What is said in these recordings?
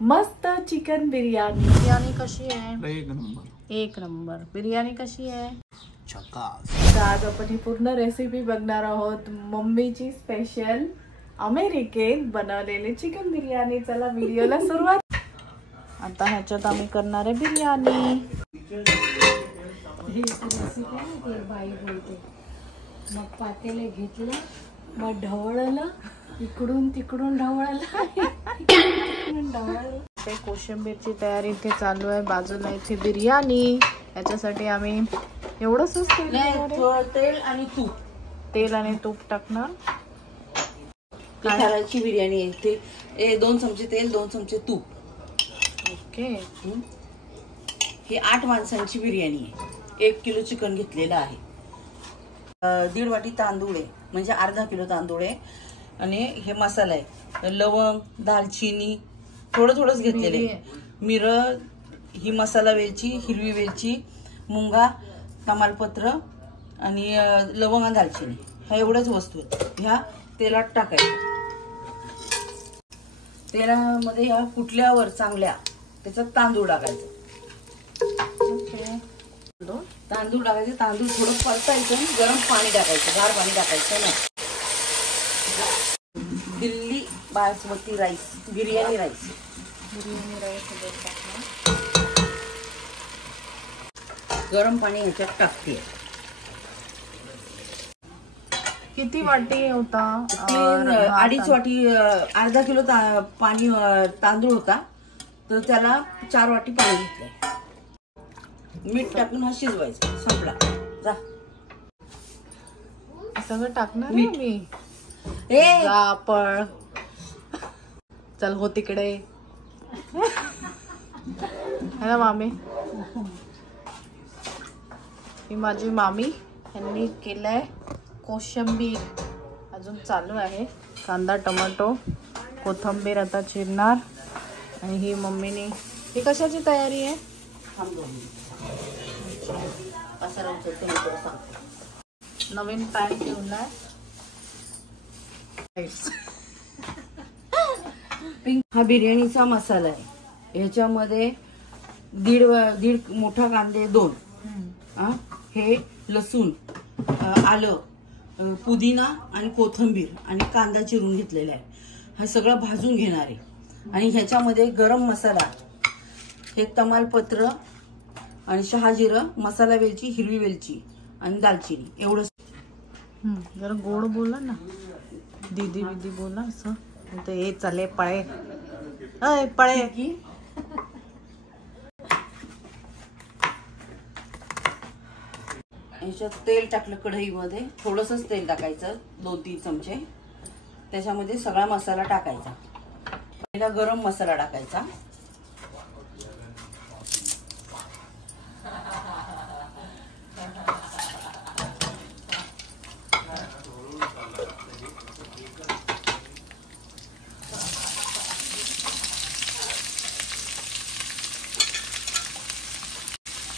मस्त चिकन बिर्याणी। बिर्याणी कशी आहे? एक नंबर। बिर्याणी कशी आहे? झकास। आज आपण ही पूर्ण रेसिपी बघणार आहोत, मम्मीची स्पेशल अमेरिकेत बनवलेली चिकन बिर्याणी। चला व्हिडिओला सुरुवात। आता ह्याच्यात आम्ही करणार आहे बिर्याणी। ही रेसिपी आहे ती बाई बोलते। मग पातेले घेतलं, मग ढवळलं, इकडून तिकडून ढवळलं, इकडून ढवळलं। ते कोशिंबीरची तयारी इथे चालू आहे, बाजूला इथे बिर्याणी। याच्यासाठी आम्ही एवढंच तेल आणि तूप, तेल आणि तूप टाकणार। करायची बिर्याणी आहे ते 2 चमचे तेल 2 चमचे तूप। ओके। ही 8 माणसांची बिर्याणी आहे। 1 किलो चिकन घेतलेलं आहे। 1.5 वाटी तांदूळ आहे, म्हणजे अर्धा किलो तांदूळ आहे। आणि हे मसाला आहे, लवंग, दालचिनी थोडंच घेतलेलं आहे। मिरं, ही मसाला वेलची, हिरवी वेलची, मुंगा, तमालपत्र आणि लवंग आणि दालचिनी, ह्या एवढ्याच वस्तू ह्या तेलात टाकायच्या। तेलामध्ये ह्या फुटल्यावर चांगल्या त्याच्यात तांदूळ टाकायचं। तांदूळ टाकायचे, तांदूळ थोडं परतायचं, गरम पाणी टाकायचं, गार पाणी टाकायचं ना। दिल्ली बासमती राईस, बिर्याणी राईस, गरम पाणी ह्याच्यात टाकते। किती वाटी होता? 2.5 वाटी, अर्धा किलो पाणी तांदूळ होता, तर त्याला 4 वाटी पाणी घेतलंय। मीठ टाकून हा शिजवायचा, संपला। जा सगळं टाकणार मी। पळ चल हो तिकडे है ना मामी। ही माझी मामी, यांनी केलंय कोशिंबीर, अजून चालू आहे। कांदा, टोमॅटो, कोथिंबीर आता चिरणार। आणि ही मम्मीने, ही कशाची तयारी आहे? नवीन पॅन ठेवलाय। हा बिर्याणीचा मसाला आहे, ह्याच्यामध्ये दीड मोठा कांदे 2, हे लसूण, आलं, पुदिना आणि कोथिंबीर आणि कांदा चिरून घेतलेला आहे। हा सगळं भाजून घेणार आहे। आणि ह्याच्यामध्ये गरम मसाला, हे तमालपत्र आणि शहाजिरं, मसाला वेलची, हिरवी वेलची आणि दालचिनी, एवढं। जरा गोड बोला ना, दीदी दीदी बोला असं। ते हे चले पळे, अय पळे की। ह्याच्यात तेल टाकलं कढईमध्ये, थोडंसंच तेल टाकायचं, 2-3 चमचे। त्याच्यामध्ये सगळा मसाला टाकायचा। पहिला गरम मसाला टाकायचा,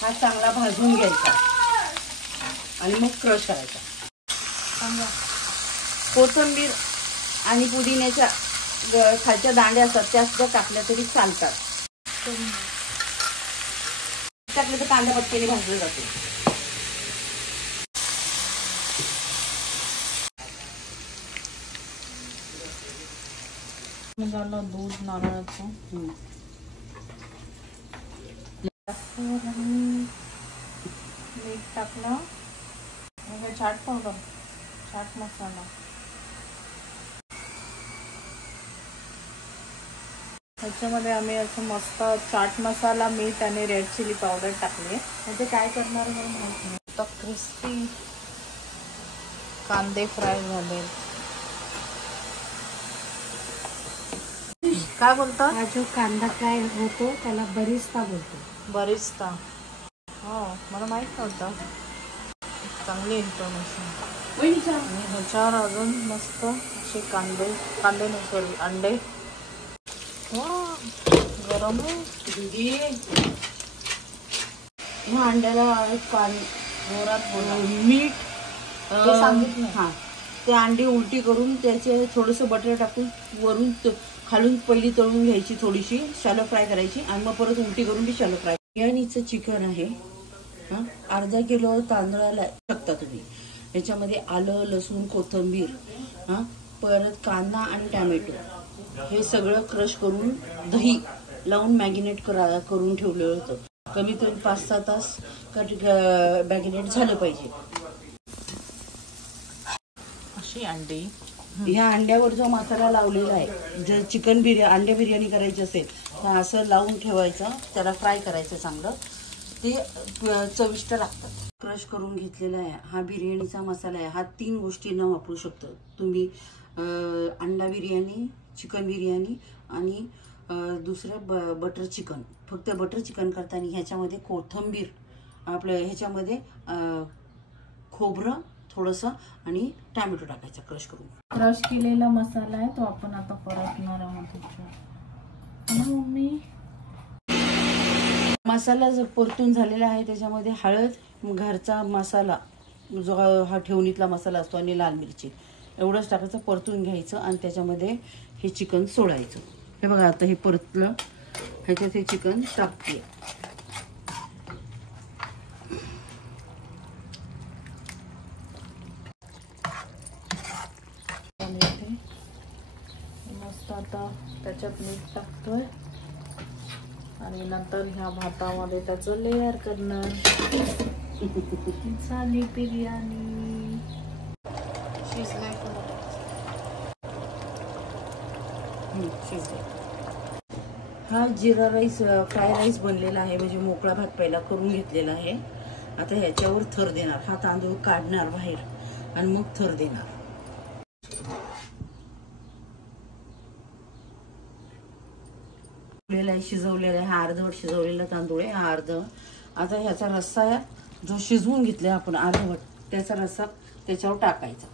हा चांगला भाजून घ्यायचा आणि मग क्रश करायचा। कोथिंबीर आणि पुदिन्याच्या खालच्या दांड्या असतात, त्या सुद्धा टाकल्या तरी चालतात। टाकले तर कांदा पटकन भाजला जातो। दूध, नारळाचं मीठ टाकलं, चाट पावडर, चाट मसाला, ह्याच्यामध्ये आम्ही असं मस्त चाट मसाला, मीठ आणि रेड चिली पावडर टाकले। म्हणजे काय करणार मला माहित नाही। तर क्रिस्पी कांदे फ्राय झाले। काय बोलता? हा जो कांदा फ्राय होतो त्याला बरिस्ता बोलतो। बरिस्ता, हो मला माहित नव्हतं। चांगली इन्फॉर्मेशन। आणि ह्याच्यावर अजून मस्त असे कांदे नाही सॉरी अंडे। गरम आहे ह्या अंड्याला पाणी, जोरात बोला। मीठ सांगितलं। हा ते अंडी उलटी करून त्याचे थोडंसं बटर टाकून वरून खालून पहिली तळून घ्यायची, थोडीशी शॅलो फ्राय करायची आणि मग परत उलटी करून ती शॅलो फ्राय. बिर्याणीचं चिकन आहे. अर्धा किलो तांदळाला शकता तुम्ही. याच्यामध्ये आलं, लसूण, कोथिंबीर, परत कांदा आणि टॅमॅटो हे सगळं क्रश करून दही लावून मॅगिनेट करून ठेवलं होतं. कमीत कमी 5-6 तास मॅगिनेट झालं पाहिजे. अशी अंडी. ह्या अंड्यावर जो मसाला लावलेला आहे, जर चिकन अंडे बिर्याणी करायची असेल तर असं लावून ठेवायचं, त्याला फ्राय करायचं चांगलं, ते चविष्ट लागतात. क्रश करून घेतलेला आहे हा बिर्याणीचा मसाला आहे. हा 3 गोष्टींना वापरू शकतो तुम्ही. अंडा बिर्याणी, चिकन बिर्याणी आणि दुसरं बटर चिकन. फक्त बटर चिकन करताना ह्याच्यामध्ये कोथिंबीर, आपलं ह्याच्यामध्ये खोबरं थोडंसं आणि टॅमॅटो टाकायचा क्रश करून. क्रश केलेला मसाला आहे तो आपण आता परतणार आहोत. मम्मी मसाला जो परतून झालेला आहे त्याच्यामध्ये हळद, घरचा मसाला जो हा ठेवणीतला मसाला असतो आणि लाल मिरची एवढंच टाकायचं, परतून घ्यायचं आणि त्याच्यामध्ये हे चिकन सोडायचं. हे बघा आता हे परतलं, ह्याच्यात हे चिकन टाकते. मस्त आता त्याच्यात मीठ टाकतोय आणि नंतर ह्या भातामध्ये त्याचं लेयर करणार. झाली बिर्याणी. शिजलाय हा जिरा राईस, फ्राय राईस बनलेला आहे. म्हणजे मोकळा भात पहिला करून घेतलेला आहे. आता ह्याच्यावर थर देणार. हा तांदूळ काढणार बाहेर आणि मग थर देणार. शिजवलेला आहे, हा अर्धवट शिजवलेला तांदूळ आहे, हा अर्ध. आता ह्याचा रस्सा जो शिजवून घेतला आपण अर्धवट, त्याचा रस्सा त्याच्यावर टाकायचा.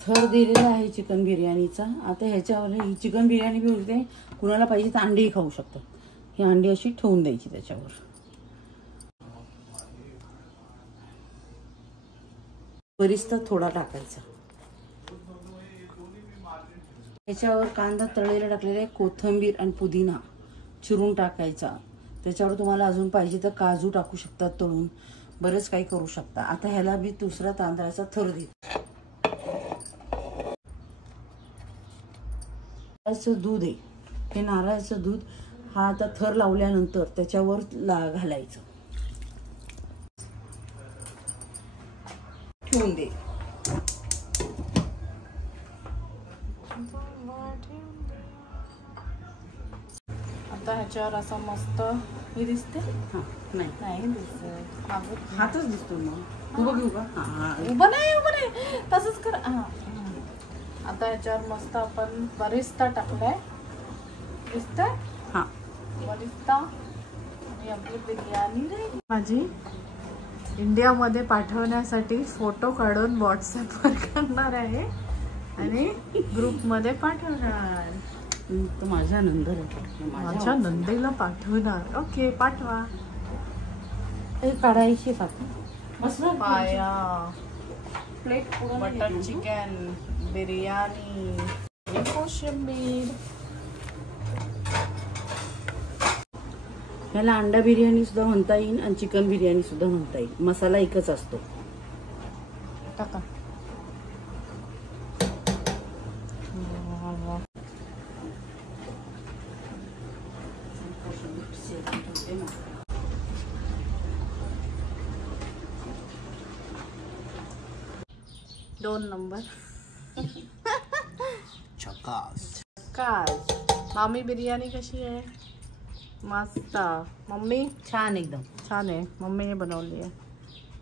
थर दिलेला आहे चिकन बिर्याणीचा. आता ह्याच्यावर ही चिकन बिर्याणी बी होते. कुणाला पाहिजे तर अंडीही खाऊ शकतात. ही अंडी अशी ठेवून द्यायची त्याच्यावर. बरिस्ता थोडा टाकायचा. त्याच्यावर कांदा तळलेला टाकलेला आहे, कोथिंबीर आणि पुदिना चिरून टाकायचा. त्याच्यावर तुम्हाला अजून पाहिजे तर काजू टाकू शकता तळून, बरंच काही करू शकता. आता ह्याला बी दुसरा तांदळाचा थर दे. नारळाचं दूध आहे, हे नारळाचं दूध हा आता थर लावल्यानंतर त्याच्यावर घालायचं, ठेवून दे. आता ह्याच्यावर असा मस्त हे दिसते. नाही दिसत, हातच दिसतो मग. उभं घेऊ का? उभं नाही तसंच कर. आता ह्याच्यावर मस्त आपण बरिस्ता टाकलाय. दिसतंय बरिस्ता आणि आपली बिर्याणी रेडी. माझी इंडियामध्ये पाठवण्यासाठी फोटो काढून व्हॉट्सअपवर करणार आहे आणि ग्रुपमध्ये पाठवणार. माझ्या नंदेला पाठवणार. ओके, पाठवा. काढायची पाया प्लेट बटर चिकन बिर्याणी, कोशिंबीर. ह्याला अंडा बिर्याणी सुद्धा म्हणता येईल आणि चिकन बिर्याणी सुद्धा म्हणता येईल. मसाला एकच असतो. टाका. दोन नंबर. झकास. मामी बिर्याणी कशी आहे? मस्त. मम्मी छान, एकदम छान आहे. मम्मीने बनवली आहे,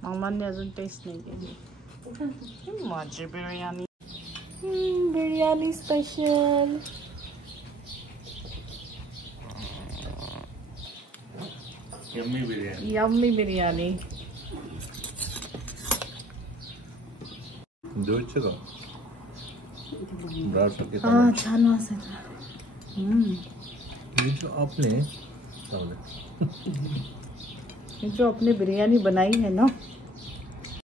मामांनी अजून टेस्ट नाही केली. माझी बिर्याणी, बिर्याणी स्पेशल. यम्मी बिर्याणी. का छान वास येतो. ये जो आपने ये जो अपने बिरयानी बनाई है ना,